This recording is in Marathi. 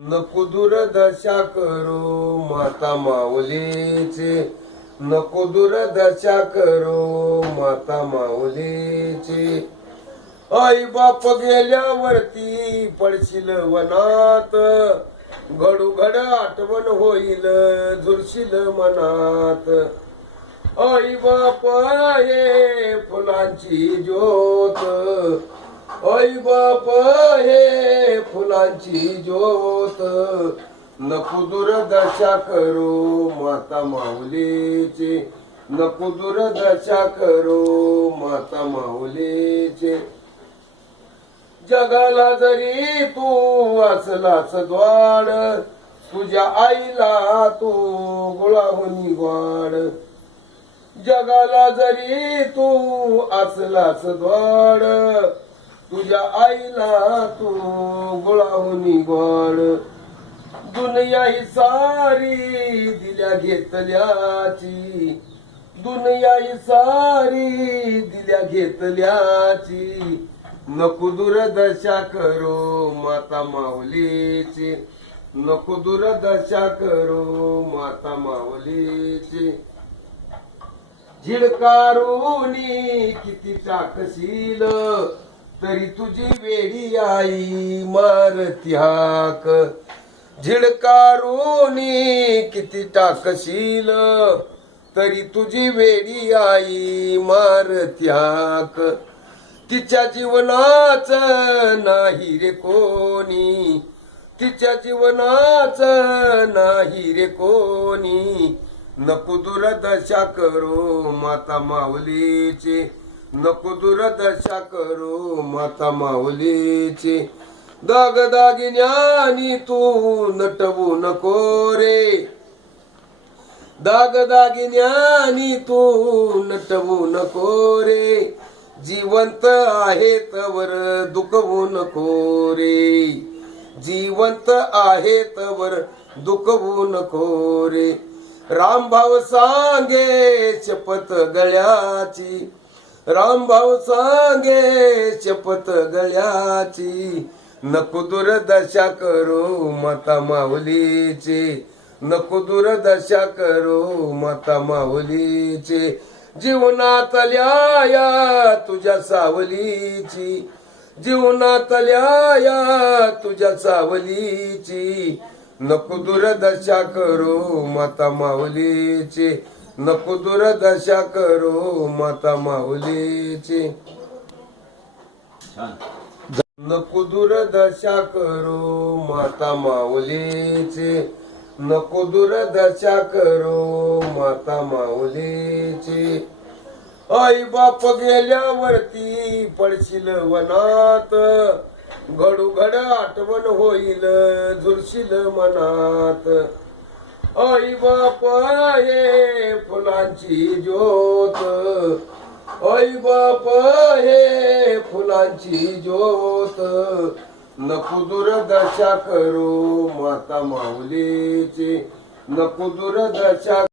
नको दुर्दशा करो माता माऊलीचे. नको दुर्दशा करो माता माऊलीचे. आई बाप गेल्यावरती पडशील वनात. घडूघड आठवण होईल झुरशील मनात. आई बाप हे फुलांची ज्योत. ऐ बाप हे फुलांची ज्योत. नको दुर्दशा करो माता माऊलीचे. नको दुर्दशा करो माता माऊलीचे. जगाला जरी तू असलास द्वाड तुझ्या आईला तू गुळाहुनी ग्वाड जगाला जरी तू असलाच द्वाड तुझ्या आईला तू गुळाहुनी गोड दुनिया ही सारी दिल्या घेतल्याची. दुनिया ही सारी दिल्या घेतल्याची. नको दुर्दशा करो माता माऊलीची. नको दुर्दशा करो माता माऊलीची. झिडकारुनी किती टाकशील तरी तुझी वेडी आई मारती हाक झिडकारुनी किती टाकशील? तरी तुझी वेडी आई मारती तिच्या जीवनाच नाही रे कोणी. तिच्या जीवनाच नाही रे कोणी. नको दुर्दशा करो माता माऊलीची. नको दुर्दशा करू माता माऊलीची. दाग दागिन्यानी तू नटवू नको रे. दाग दागिन्यानी तू नटवू नको रे. जिवंत आहे तवर दुखवू नको रे. जिवंत आहे तवर दुखवू नको रे. रामभाव सांगे शपथ गळ्याची. रामभाव सांगे शपथ गळ्याची. नको दुर्दशा करो माता माऊलीची. नको दुर्दशा करो माता माऊलीची. जीवनातल्या या तुझ्या सावलीची. जीवनातल्या या तुझ्या सावलीची. नको दुर्दशा करो माता माऊलीची. नको दुर्दशा करू माता माऊलीची. नको दुर्दशा करू माता माऊलीची. नको दुर्दशा करू माता माऊलीची. आई बाप गेल्यावरती पडशील वनात. घडू घड आठवण होईल झुरशील मनात. आई बाप हे फुलांची ज्योत. आई बाप हे फुलांची ज्योत. नको दुर्दशा करू माता माऊलीची. नको दुर्दशा